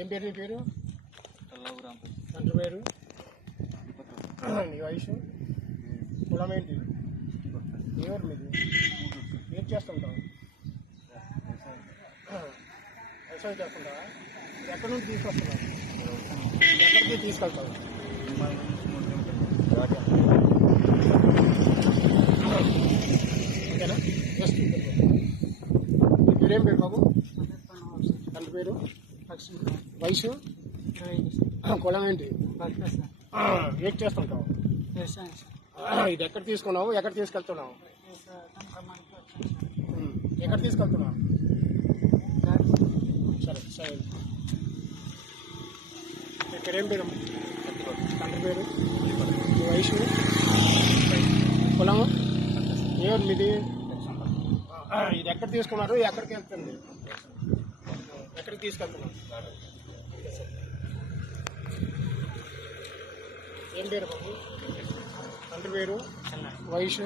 ఏం పేరు నీ పేరు? తండ్రి పేరు? నీ వయసు? కులం ఏంటి? ఎవరు మీది? ఏం చేస్తుంటావు? వ్యవసాయం చేస్తుంటావా? ఎక్కడి నుంచి తీసుకొస్తున్నావు? ఎక్కడికి తీసుకెళ్తావు? మీరేం పేరు బాబు? తండ్రి పేరు? వయసు? కులం ఏంటి? ఏం చేస్తుంటావు? ఇది ఎక్కడ తీసుకున్నావు? ఎక్కడ తీసుకెళ్తున్నావు? ఎక్కడ తీసుకెళ్తున్నావు? సరే సరే. ఇక్కడేం పేరు? తండ్రి పేరు? వయసు? కులం ఎవరు మీది? ఇది ఎక్కడ తీసుకున్నారు? ఎక్కడికి వెళ్తుంది? ఎక్కడికి తీసుకెళ్తున్నారు. ఏం పేరు బాబు? తండ్రి పేరు? వయసు?